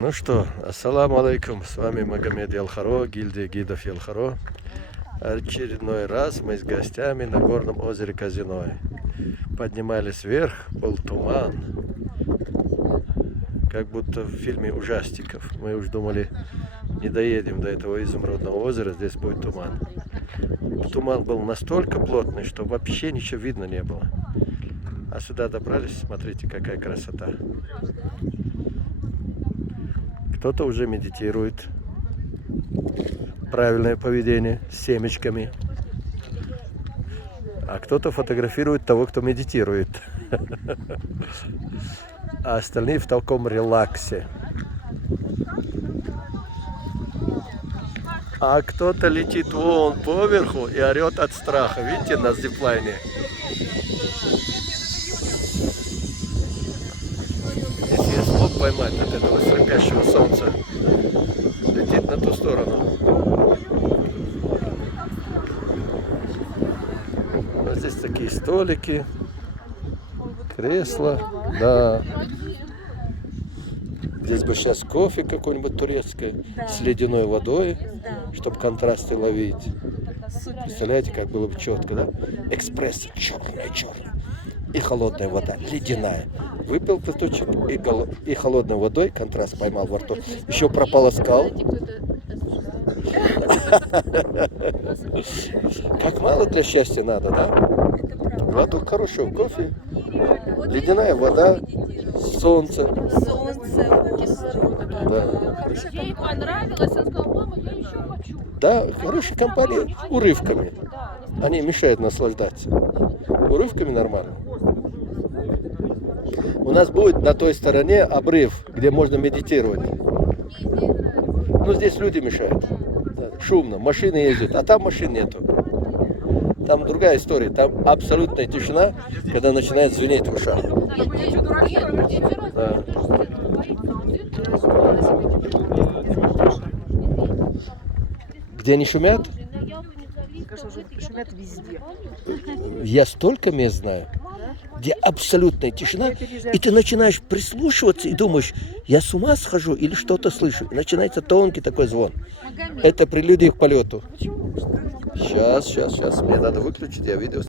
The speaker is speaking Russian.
Ну что, ассаламу алейкум, с вами Магомед Ялхаро, гильдия гидов Ялхаро. Очередной раз мы с гостями на горном озере Казиной. Поднимались вверх, был туман, как будто в фильме ужастиков. Мы уж думали, не доедем до этого изумрудного озера, здесь будет туман. Туман был настолько плотный, что вообще ничего видно не было. А сюда добрались, смотрите, какая красота. Кто-то уже медитирует. Правильное поведение с семечками. А кто-то фотографирует того, кто медитирует. А остальные в таком релаксе. А кто-то летит вон поверху и орет от страха. Видите, на зиплайне. Если я смог поймать от этого слепящего солнца, летит на ту сторону. Вот здесь такие столики, кресла, да. Здесь бы сейчас кофе какой-нибудь турецкое, с ледяной водой, чтобы контрасты ловить. Представляете, как было бы четко, да? Экспресс черная. И холодная вода, ледяная. Выпил глоточек и холодной водой, контраст поймал во рту. Еще прополоскал. Как мало для счастья надо, да? Глоток хорошего кофе, ледяная вода, солнце. Да. Ей понравилось, он сказал: мама, я еще хочу. Да, хорошая компания, урывками. Они мешают наслаждаться. Урывками нормально. У нас будет на той стороне обрыв, где можно медитировать. Но здесь люди мешают. Да, шумно, машины ездят, а там машин нету. Там другая история. Там абсолютная тишина, когда начинает звенеть в ушах. Да. Где они шумят? Шумят везде. Я столько мест знаю, где абсолютная тишина, и ты начинаешь прислушиваться и думаешь, я с ума схожу или что-то слышу. И начинается тонкий такой звон. Это прелюдия к полету. Сейчас. Мне надо выключить, я видео